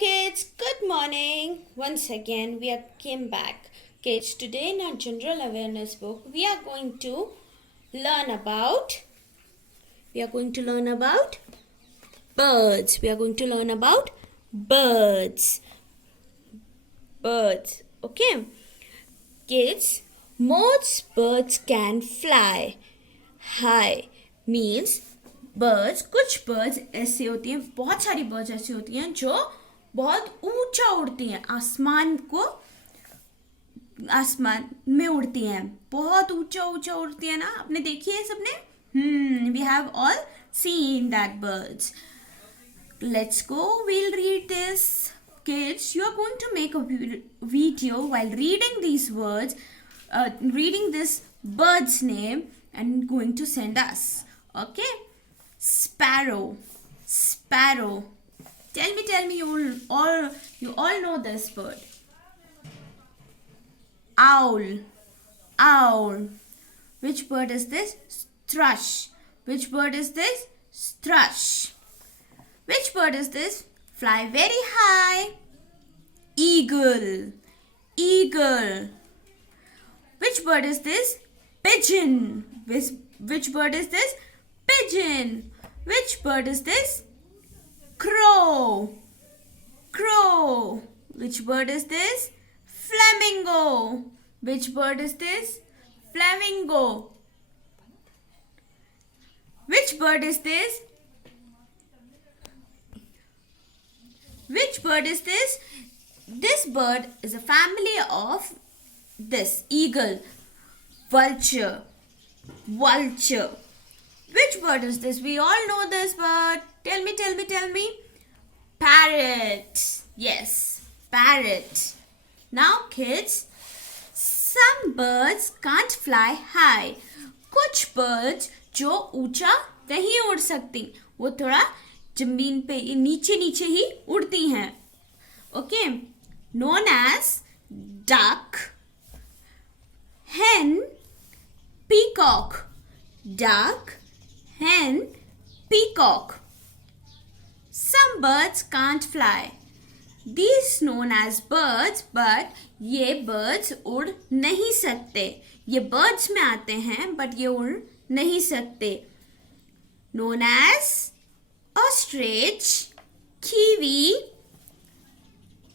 kids, good morning. Once again we are came back. Kids, today in our general awareness book we are going to learn about birds. We are going to learn about birds. Birds. Okay. Kids, most birds can fly. High means birds, कुछ birds ऐसे होती हैं, बहुत सारी birds ऐसी होती हैं जो बहुत ऊंचा उड़ती हैं, आसमान में उड़ती हैं, बहुत ऊंचा ऊंचा उड़ती है ना. आपने देखी है सबने? We have all seen that birds. Let's go. We'll read this. Kids, you are going to make a video while reading these words, reading this bird's name and going to send us. Okay? Sparrow. Sparrow. Tell me, you all know this bird. Owl. Owl. Which bird is this? Thrush. Which bird is this? Thrush. Which bird is this? Fly very high. Eagle. Eagle. Which bird is this? Pigeon. Which bird is this? Pigeon. Which bird is this? Crow. Crow. Which bird is this? Flamingo. Which bird is this? Flamingo. Which bird is this? Which bird is this? This bird is a family of this eagle. Vulture. Vulture. Which bird is this? We all know this bird. Tell me. Parrot. Yes, parrot. Now kids, some birds can't fly high. कुछ birds जो ऊंचा नहीं उड़ सकती, वो थोड़ा जमीन पे नीचे ही उड़ती हैं. Okay, known as duck, hen, peacock. Duck, hen, peacock. Some birds can't fly. These known as birds, but ये birds उड़ नहीं सकते. ये birds में आते हैं, but ये उड़ नहीं सकते. Known as ostrich, kiwi,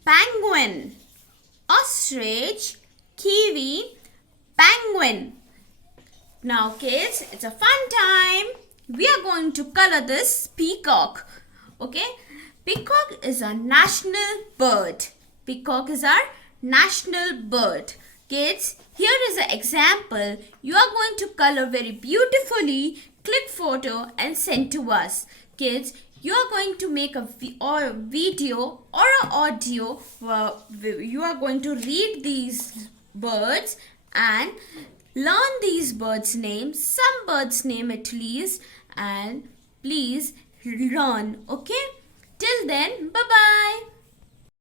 penguin. Ostrich, kiwi, penguin. Now kids, it's a fun time. We are going to color this peacock. Okay? Peacock is our national bird. Peacock is our national bird. Kids, here is an example. You are going to color very beautifully, click photo and send to us. Kids, you are going to make a video or an audio. You are going to read these birds and learn these birds' names, some birds' name at least, and please learn. Okay? Till then, bye-bye.